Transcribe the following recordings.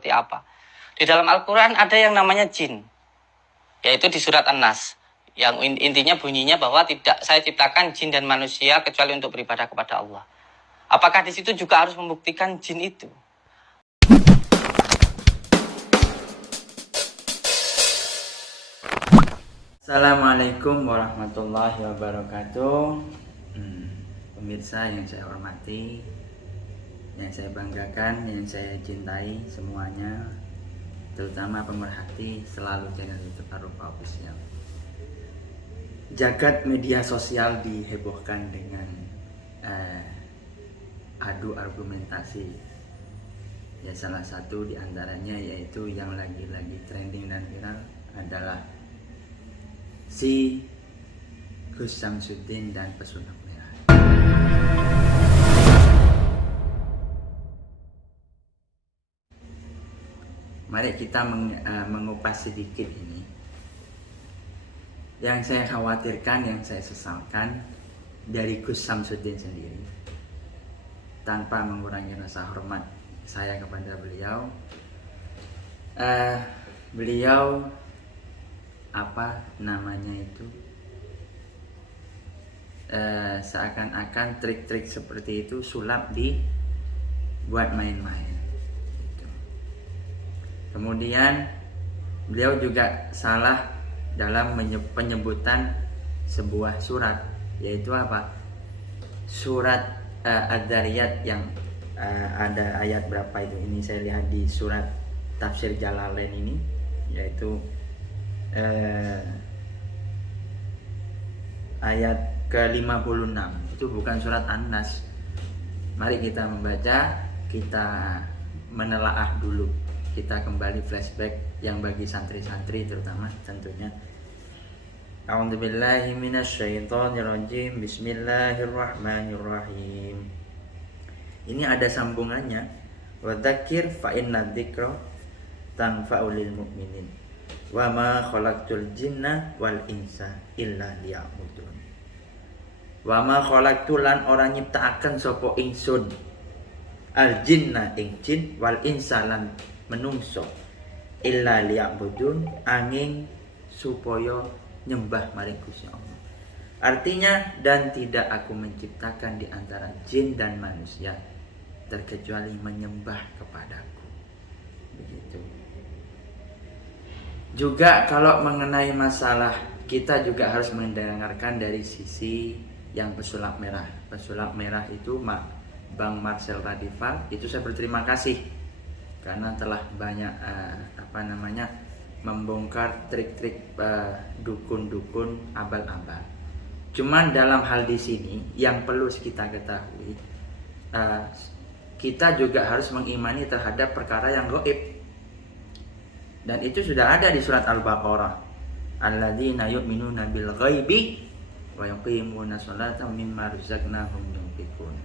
seperti apa. Di dalam Al-Quran ada yang namanya jin, yaitu di surat An-Nas, yang intinya bunyinya bahwa tidak saya ciptakan jin dan manusia kecuali untuk beribadah kepada Allah. Apakah di situ juga harus membuktikan jin itu? Assalamualaikum warahmatullahi wabarakatuh. Pemirsa yang saya hormati, yang saya banggakan, yang saya cintai semuanya, terutama pemerhati selalu channel YouTube Ar-Rufa Official. Jagat media sosial dihebohkan dengan adu argumentasi. Ya, salah satu diantaranya yaitu yang lagi trending dan viral adalah si Gus Samsudin dan pesulap merah. Mari kita mengupas sedikit ini. Yang saya khawatirkan, yang saya sesalkan dari Gus Samsudin sendiri, tanpa mengurangi rasa hormat saya kepada beliau, beliau seakan-akan trik-trik seperti itu sulap dibuat main-main gitu. Kemudian beliau juga salah dalam penyebutan sebuah surat, yaitu apa? Surat Ad-Dariyat yang ada ayat berapa itu? Ini saya lihat di surat Tafsir Jalalain ini, yaitu ayat ke-56. Itu bukan surat An-Nas. Mari kita membaca, kita menelaah dulu, kita kembali flashback yang bagi santri-santri terutama tentunya. A'udzubillahi minasyaitonirrajim. Bismillahirrahmanirrahim. Ini ada sambungannya. Wa dzakir fa inna dzikra tanfa'ul lil mu'minin. Wa ma khalaqtul jinna wal insa illa liya'budun. Wa ma khalaqtul lan ora nyiptakaken sapa ingsun al jinna ing jin wal insa lan menungso illa liya'budun angin supaya nyembah maring Gusti Allah. Artinya, dan tidak aku menciptakan di antara jin dan manusia terkecuali menyembah kepadaku. Begitu. Juga kalau mengenai masalah, kita juga harus mendengarkan dari sisi yang pesulap merah. Pesulap merah itu Bang Marcel Radifal, itu saya berterima kasih karena telah banyak membongkar trik-trik dukun-dukun abal-abal. Cuman dalam hal di sini yang perlu kita ketahui, kita juga harus mengimani terhadap perkara yang gaib. Dan itu sudah ada di surat Al-Baqarah. Alladzina yu'minuna bil ghaibi wa yuqimuna sholata mimma razaqnahum yunfiqun.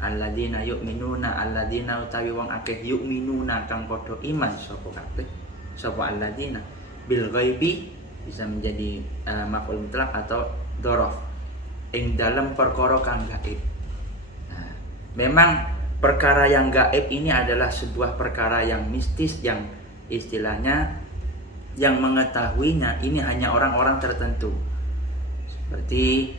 Alladzina yu'minuna, alladzina utawi wong akeh yu'minuna kang padha iman sapa kabeh. Sapa alladzina bil ghaibi bisa menjadi maf'ul mutlaq atau dzaraf. Ing dalam perkara kang gaib. Nah, memang perkara yang gaib ini adalah sebuah perkara yang mistis, yang istilahnya yang mengetahuinya ini hanya orang-orang tertentu, seperti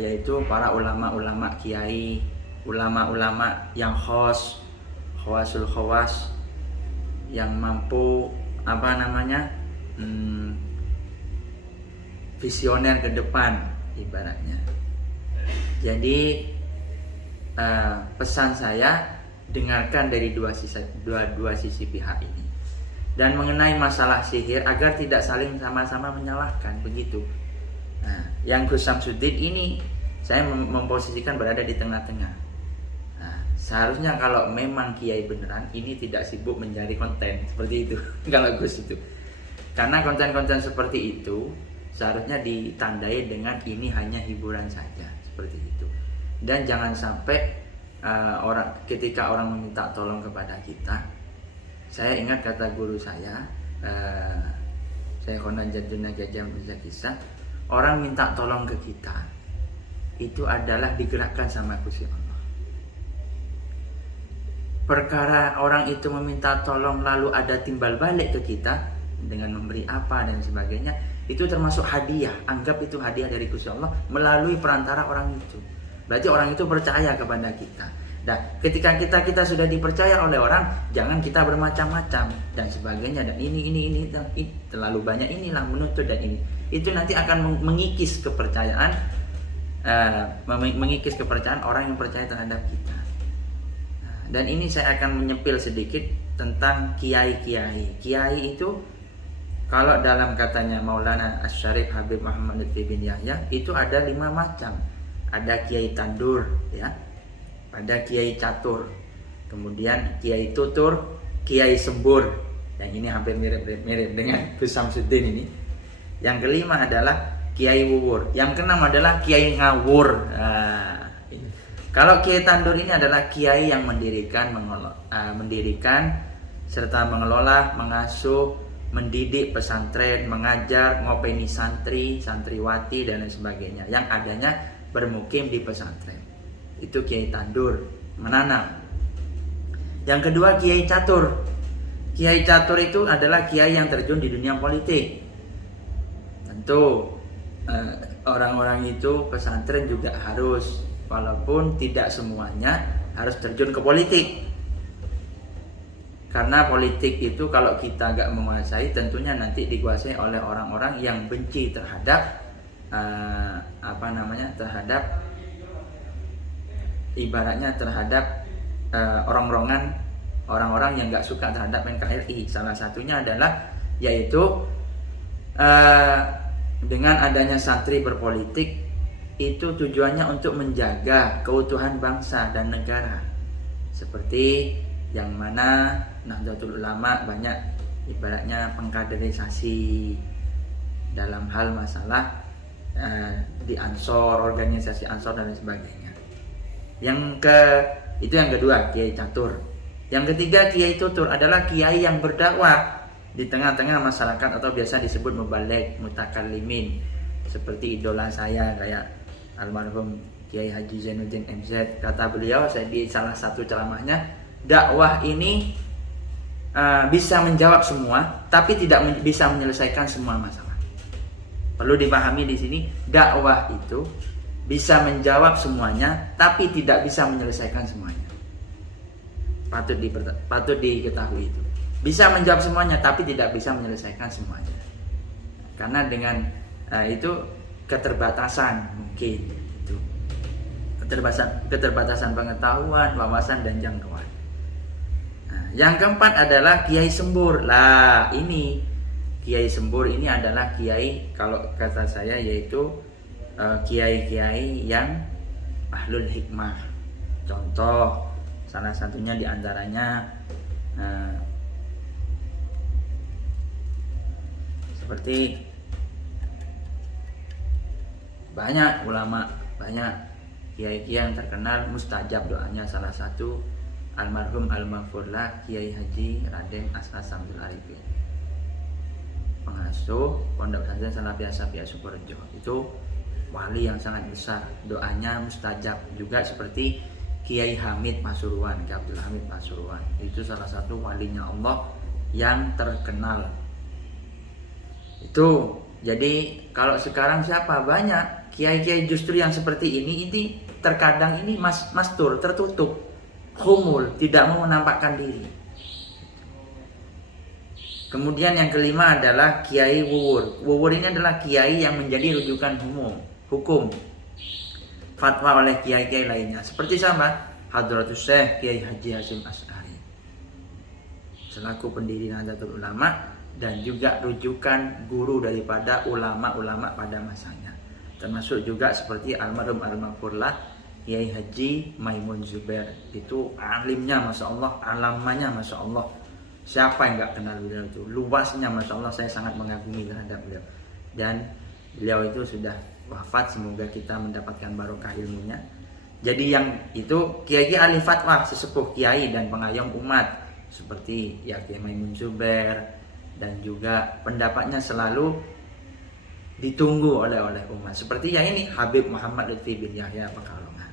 yaitu para ulama-ulama kiai, ulama-ulama yang khawasul khawas, yang mampu visioner ke depan ibaratnya. Jadi pesan saya, dengarkan dari dua sisi pihak ini. Dan mengenai masalah sihir, agar tidak saling sama-sama menyalahkan begitu. Nah, yang Gus Samsudin ini saya memposisikan berada di tengah-tengah. Nah, seharusnya kalau memang kiai beneran ini tidak sibuk mencari konten seperti itu. Kalau Gus itu, karena konten-konten seperti itu seharusnya ditandai dengan ini hanya hiburan saja, seperti itu. Dan jangan sampai ketika orang meminta tolong kepada kita, saya ingat kata guru saya Khona Jaduna Gajah Kisah, orang minta tolong ke kita itu adalah digerakkan sama Gusti Allah. perkara orang itu meminta tolong lalu ada timbal balik ke kita dengan memberi apa dan sebagainya, itu termasuk hadiah. Anggap itu hadiah dari Gusti Allah melalui perantara orang itu. Berarti orang itu percaya kepada kita. Nah, ketika kita sudah dipercaya oleh orang, jangan kita bermacam-macam dan sebagainya. Dan ini terlalu banyak, inilah menuntut dan ini. Itu nanti akan mengikis kepercayaan, orang yang percaya terhadap kita. Dan ini saya akan menyempil sedikit tentang kiai-kiai. Kiai itu kalau dalam katanya Maulana Asy-Syarif Habib Muhammad Lutfi bin Yahya itu ada 5 macam. Ada kiai tandur, ya. Ada kiai catur. Kemudian kiai tutur, kiai sembur. Yang ini hampir mirip dengan Gus Samsuddin ini. Yang kelima adalah kiai wuwur. Yang keenam adalah kiai ngawur. Kalau kiai tandur ini adalah kiai yang mendirikan serta mengelola, mengasuh, mendidik pesantren, mengajar, ngopeni santri, santriwati dan lain sebagainya yang adanya bermukim di pesantren. Itu kiai tandur, menanam. Yang kedua kiai catur. Kiai catur itu adalah kiai yang terjun di dunia politik. Tentu orang-orang itu pesantren juga harus, walaupun tidak semuanya harus terjun ke politik. Karena politik itu kalau kita gak menguasai, tentunya nanti dikuasai oleh orang-orang yang benci terhadap terhadap ibaratnya terhadap orang-orang yang gak suka terhadap NKRI. Salah satunya adalah yaitu dengan adanya santri berpolitik, itu tujuannya untuk menjaga keutuhan bangsa dan negara. Seperti yang mana Nahdlatul Ulama banyak ibaratnya pengkaderisasi dalam hal masalah di Ansor, organisasi Ansor dan lain sebagainya. Itu yang kedua, kiai catur. Yang ketiga, kiai tutur adalah kiai yang berdakwah di tengah-tengah masyarakat atau biasa disebut mubaligh, mutakallimin. Seperti idola saya kayak almarhum Kiai Haji Zainuddin MZ. Kata beliau di salah satu ceramahnya, dakwah ini bisa menjawab semua, tapi tidak bisa menyelesaikan semua masalah. Perlu dipahami di sini, dakwah itu bisa menjawab semuanya, tapi tidak bisa menyelesaikan semuanya. Patut diketahui itu. Bisa menjawab semuanya, tapi tidak bisa menyelesaikan semuanya. Karena dengan itu keterbatasan mungkin itu. Keterbatasan pengetahuan, wawasan dan jangkauan. Yang keempat adalah kiai sembur. Lah, ini kiai sembur ini adalah kiai, kalau kata saya, yaitu kiai-kiai yang ahlul hikmah. Contoh, salah satunya diantaranya seperti banyak ulama, banyak kiai-kiai yang terkenal mustajab doanya. Salah satu almarhum al-maghfurlah Kiai Haji Raden As'ad Samsul Arifin, pengasuh Pondok Pesantren Salafiyah Syafi'iyah Sukorejo. Itu wali yang sangat besar, doanya mustajab. Juga seperti Kiai Hamid Pasuruan, Kiai Abdul Hamid Pasuruan, itu salah satu walinya Allah yang terkenal. Itu jadi kalau sekarang siapa? Banyak kiai-kiai justru yang seperti ini terkadang ini mastur, tertutup, khumul, tidak mau menampakkan diri. Kemudian yang kelima adalah kiai wuwur. Wuwur ini adalah kiai yang menjadi rujukan hukum fatwa oleh kiai-kiai lainnya. Seperti sama Hadratus Syekh Kiai Haji Hasyim Asy'ari selaku pendiri Nahdlatul Ulama dan juga rujukan guru daripada ulama-ulama pada masanya. Termasuk juga seperti almarhum al-maghfurlah Kiai Haji Maimun Zubair. Itu alimnya Masya Allah, alamannya Masya Allah. Siapa yang gak kenal beliau itu? Luasnya Masya Allah, saya sangat mengagumi terhadap beliau. Dan beliau itu sudah wafat, semoga kita mendapatkan barokah ilmunya. Jadi yang itu kiai-kiai ahli fatwa, sesepuh kiai dan pengayom umat, seperti ya Kiai Maimun Zubair, dan juga pendapatnya selalu ditunggu oleh umat. Seperti yang ini Habib Muhammad Lutfi bin Yahya Pekalongan.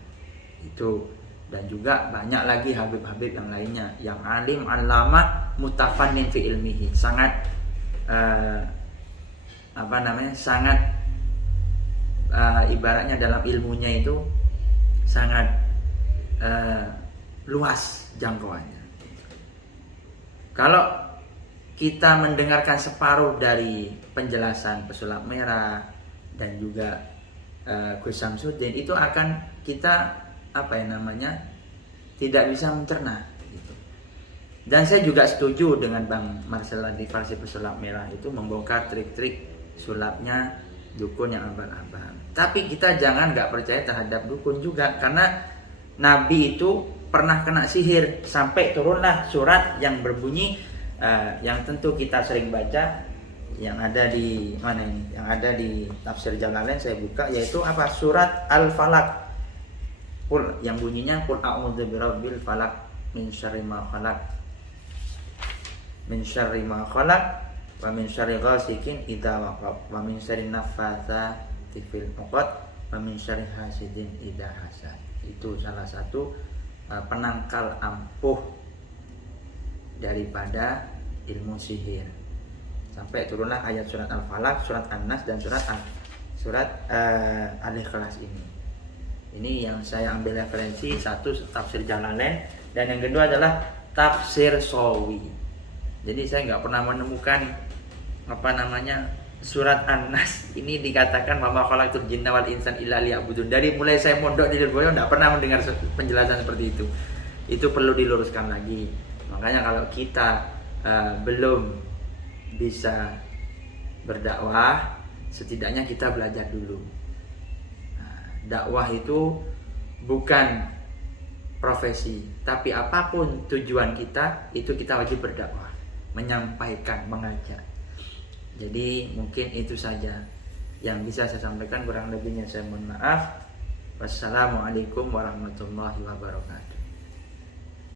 Itu dan juga banyak lagi habib-habib yang lainnya yang alim alama mutafannin fi ilmihi, sangat sangat ibaratnya dalam ilmunya itu sangat luas jangkauannya. Kalau kita mendengarkan separuh dari penjelasan pesulap merah dan juga Gus Samsudin, itu akan kita tidak bisa mencerna gitu. Dan saya juga setuju dengan Bang Marcella di versi pesulap merah itu membongkar trik-trik sulapnya dukun yang abal-abal. Tapi kita jangan nggak percaya terhadap dukun juga, karena Nabi itu pernah kena sihir sampai turunlah surat yang berbunyi yang tentu kita sering baca, yang ada di mana ini? Yang ada di tafsir Jalalain, saya buka, yaitu apa? Surat Al-Falaq. Yang bunyinya qul a'udzu birabbil falaq min syarri ma khalaq min syarri ma khalaq wa min syarri ghasikin idza waqab wa min syarri naffatsati fil 'uqad wa min syarri hasidin idza hasad. Itu salah satu penangkal ampuh daripada ilmu sihir. Sampai turunlah ayat surat Al-Falaq, surat An-Nas dan surat Al-Ikhlas ini. Ini yang saya ambil referensi, satu tafsir Jalalain dan yang kedua adalah tafsir Sawi. Jadi saya nggak pernah menemukan surat An-Nas ini dikatakan mama khalaqtul jinna wal insan illa liya'budun. Dari mulai saya mondok di Lirboyo nggak pernah mendengar penjelasan seperti itu. Itu perlu diluruskan lagi. Makanya kalau kita belum bisa berdakwah, setidaknya kita belajar dulu. Dakwah itu bukan profesi, tapi apapun tujuan kita, itu kita wajib berdakwah, menyampaikan, mengajak. Jadi mungkin itu saja yang bisa saya sampaikan, kurang lebihnya saya mohon maaf. Wassalamualaikum warahmatullahi wabarakatuh.